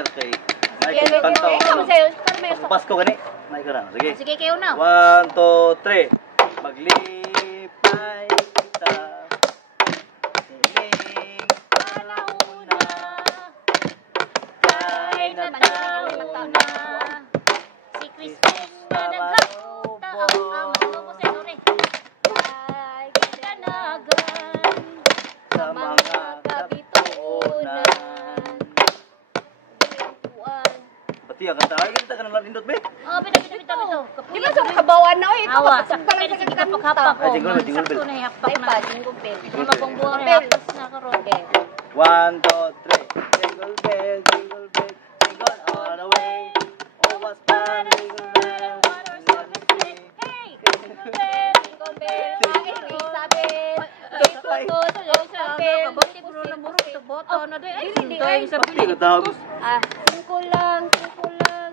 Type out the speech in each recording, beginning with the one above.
pressure kay may kanta ko. Pasko gani. May ka na. Sige. Sige kayo na. 1, 2, 3. Maglipay kita. Sining panahon na. Kay nataon na. Si Christmas na nagkataang mo sa ore. Ay kitanagan Sa mga kabituunan. Pati ang kanta. Ay, kita ka naman lindot, be. Oh, bito. Di ba sa kabawan na oy? Ikaw Awa, kapag pala sige sa kapag-hapak ko. Ay, jingle bell, jingle bell. Sakto na hapak Ay na. pa, jingle bell. Hindi mabungbuang hapas na karon. 1, 2, 3. Jingle bell, jingle bell, jingle all the way. Oh, what's fun, jingle bell, jingle bell. Hey! Jingle bell, Jingle bell, bakit may sabi? Pati ka tawag. Singko lang,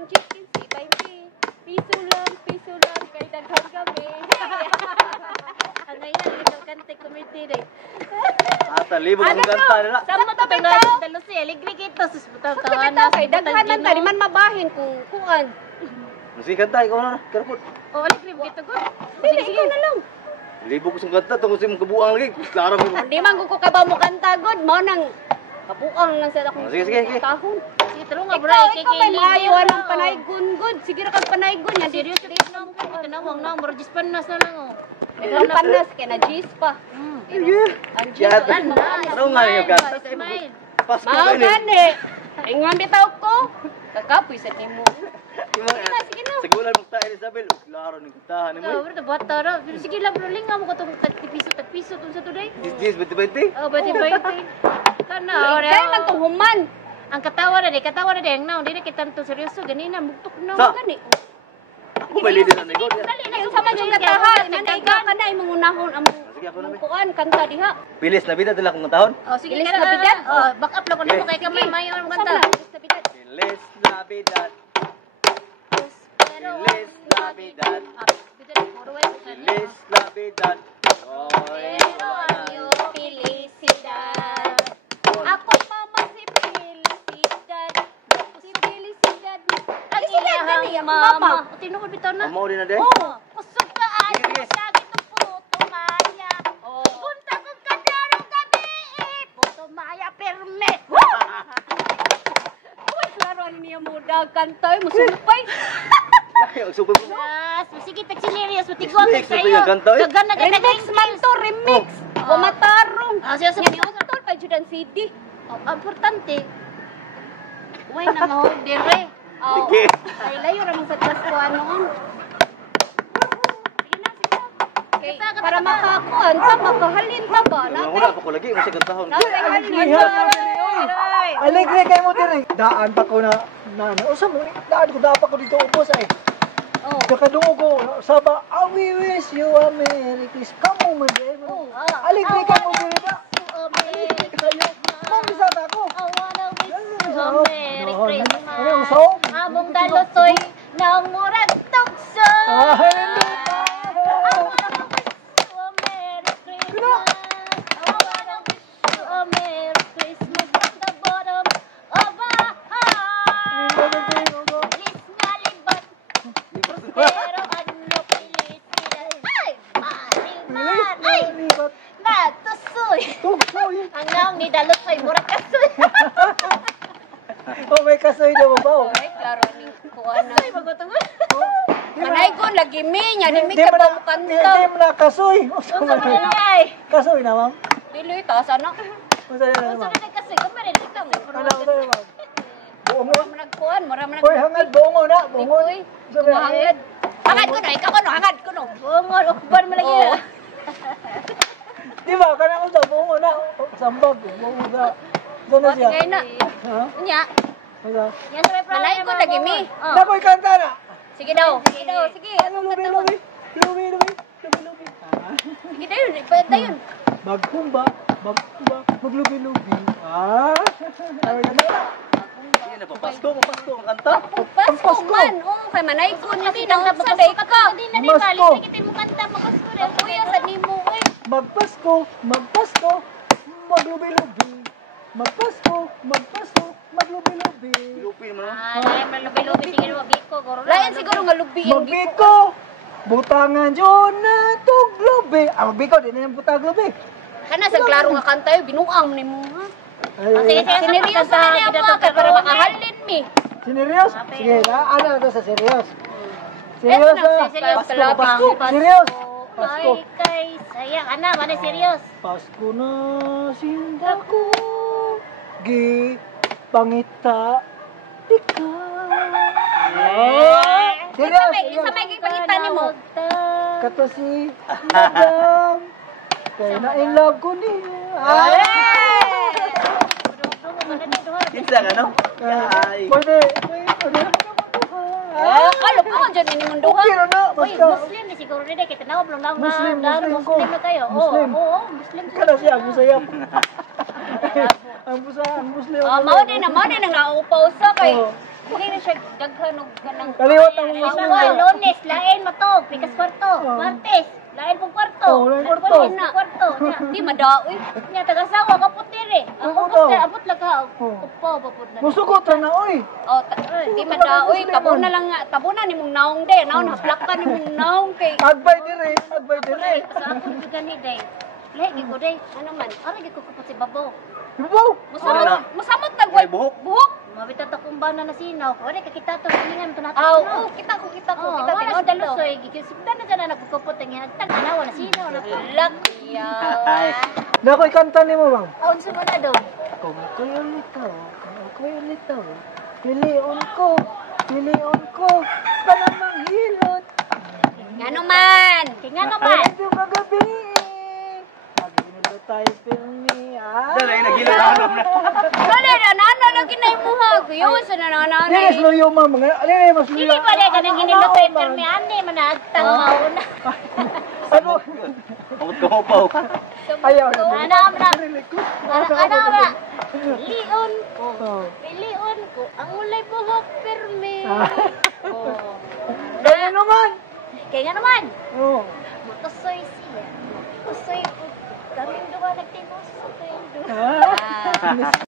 chicken si Baby. Piso lang, kay daghan kami. Ang ngayon, ito kante committee rin. Ata, libog ang kanta nila. Saan mo tapitaw? Dalo siya, liglig ito. Kung tapitaw kay daghan man ta, di man mabahin kung kuan. Sige, kanta, ikaw na. Karapot. O, liglig ito ko. Dili, ikaw na lang. Libog ko sa kanta, tungkol sa mong kabuang lagi. Klaro mo. Hindi man ko kabaw mo kanta god, mao nang kabuang lang sa akong Sige. tahon. Sige, taro nga, bro. Ikaw may maayo anong panaygon god. Sige ra kag panaygon yan. Serious na mo. Tinawang na, bro. Just panas na lang, oh. Ang panas kay na G's pa. Ang G's. Yata. Ano nga yung kanta? Smile. Pasko Mao ka ni. gani. Ingon bitaw ko. Kakapoy sa timo. Sige na. Sigulan mo tayo, Isabel. Klaro ng kantahan ni Oh, mo. bro, bata ra. Pero sige lang, bro. Linga mo ka itong tagpiso tong sa today. Jis, 20-20. Oh, bati ba ito? Kana, Kaya man tong human. ang katawa na di, ang naon. Di na kita to seryoso. Ganina, mugtok na. Sa? Gani. Ako ba lidi na nigo? Dali na, Yung sama yung katahan. Nanay ka na imong unahon among Sige, ako na, be. kuan kanta diha. Pilis na bida dala kong kantahon. Oh, sige, Bilis kana na bigat. Oh, back up lang ko na Yes. mo kay kamay mayon mo Sama kanta. na, sa bigat. Pilis na bidad. Pilis na bidad. Pilis na bidad. Oy, Pero ang iyong felicidad. Ako pa man si felicidad. Si felicidad. Ang Felicidad gani iyang mama. mama. Tinukod bitaw na. Amo din na de. Oh. Kusog ka ay Sige, sige. sa gitong puto maya. Oh. Punta kong kadarong gabi. Puto maya perme. Uy, klaro niya mo kantay mo sumpay. Layo, super mo. Yes, sige tag serious, matigwag Remix, kayo. ito yung kanta, eh. Dagan na ganda Remix man to, remix. Bumatarong. Ah, siya sa Yan yung tol kay Judan City. Oh, importante. Uy na mo dire. Oh. Sige. Ay, layo ramang sa class ko noon. Sige na, sige na. Okay, para makakuan sa makahalin ta ba? Wala pa ko lagi, kasi kantahon. Alegre kay mo diri. Daan pa ko na usa mo daan ko pa ko dito upos ay. Oh. Kakadungo ko sa ba, we wish you a Merry Christmas. Come on, man. Oh. Alegre kay mo diri ba? Merry Kayo. Kung bisa ta ko. I wanna wish you a Merry Christmas. Ano yung song? Among dalotoy ng murag tugso. I wanna wish you a Merry Christmas. I wanna wish you a Merry Christmas from the bottom of my heart. Lis nga libat, pero ano felicidad. Ay! Ay! Natusoy! Ang naong ni dalotoy murag kasoy. Oh, may kasoy daw ba? Ay, klaro ning kuan na. Ay, magutong. Kanay ko lagi mi nya ni mi Di ka mo ba na mo kanta. di mo na kasoy. Unsa man ay? Kasoy na, ma'am. Dili ta sana. Unsa na, Unsa ma'am? man kasi kamera dito mo. Ano ba, ma'am? Buongon. Mara man nagkuan, mara man Hoy, hangad buongon na, buongon. Uy, kumahangad. Hangad ko no, ikaw ko no, hangad ko no. Bungol ukban mo lagi. Oo. Di ba kana mo sa buongon na sambag, buongon na. Doon na siya. Tingay na. Ha? Nya, Ano? Yan sa reply. malay ko lagi mi. Nakoy kanta na. Sige daw, sige daw, sige. Ano lubi lubi? Lubi lubi. Lubi lubi. Sige dayon, ipayat dayon. Magkumba, maglubi lubi. Sabi ka na. Hindi na, papasko ang kanta. Pasko man, oh, kay manay ko ni Kinang sa day ka. Hindi na di bali. Sige mo kanta makasko na kuya sa nimo oy. Magpasko, maglubi lubi. Magpasko, maglubi lubi. lupi naman. Lain malubi-lubi siguro biko guro. Lain siguro nga lubi yung giko. Magbiko. Butangan dyan na tuglobe. Magbiko, di na yung butang globe. Kana sa klaro nga kanta yun, binuang ni mo ha. Ay, Sineryoso na niya mo kay para makahalin mi. serious? Sige, ano na to sa serious? Serious Serious na, ah. serious ka lang. Serious? Ay, kay sayang ana, mana serious. Pasko na sinda ko. Gi pangita tika. Serious? Isa may kipangitan ni mo. Kato si Madam. Kaya na in love ko niya. Kinsa nga, no? Ay. Pwede. Kalo ko dyan ni mong duha. Okay na, Uy, basta. Muslim ni siguro rin kita na belum lang Muslim, na Muslim ko. Muslim na kayo. Muslim. Oo, Muslim. Kada siya, ang busayap. Ang Muslim. Mao din ang naupaw sa kay. Oo. Hindi na siya daghan og kanang Kaliwat ang Muslim. Mga Lunes, lain matog, pikas kwarto. Martes, lain pong kwarto. Oh, lain kwarto. Kwarto. di madaoy. Nya tagasawa ka puti rin. Ako Oo. gusto abot lang ka. Oo. Upo papud na. Musukot ra na, oy. Oh, di madaoy tabo na lang tabo na nimong naong de. Naon haplakan nimong naong kay. Agbay dire, agbay dire. Sa ako juga ni day. Lagi ko day. Ano man? Ara gi ko kupot si babo. Wow! Musamot May nagway buhok. buhok. Mabita ta kung ba na nasinaw. Ore ka kita to hiningan to nato. Aw, oh, kita ko kita Oh, kita wala tinod sa dalusoy. Gikisigda na dyan na nagkukupot ang yan. Tanawa na sinaw na. Lak ya. Ay. Na ko'y kanta ni mo, ma'am. Aun sa mga daw. Kung ako'y ulitaw, pilion ko, ka namang hilot. Ngano man? Kaya nga naman. Ito magabi, maginilo tayo pirmi, Dala ay nagilalanom na. Nano lagi na imuhag. Yun sa nanana. Dinis luyo, ma'am. Ano yung mas luyo? Hindi pa rin ka nang ginilo tayo pirmi. Ani, managtangaw na. Ano? Amot ko pa. Ayaw na. Anam na. Rilikot. Anam na. Pilion ko. Oh. Pilion ko. Ang ulay buhok pirmi. Oh. Ano naman? Kaya nga naman. Oh. Mutusoy siya. Mutusoy ko. Kaming duwa nagtinos sa kayo. Ah.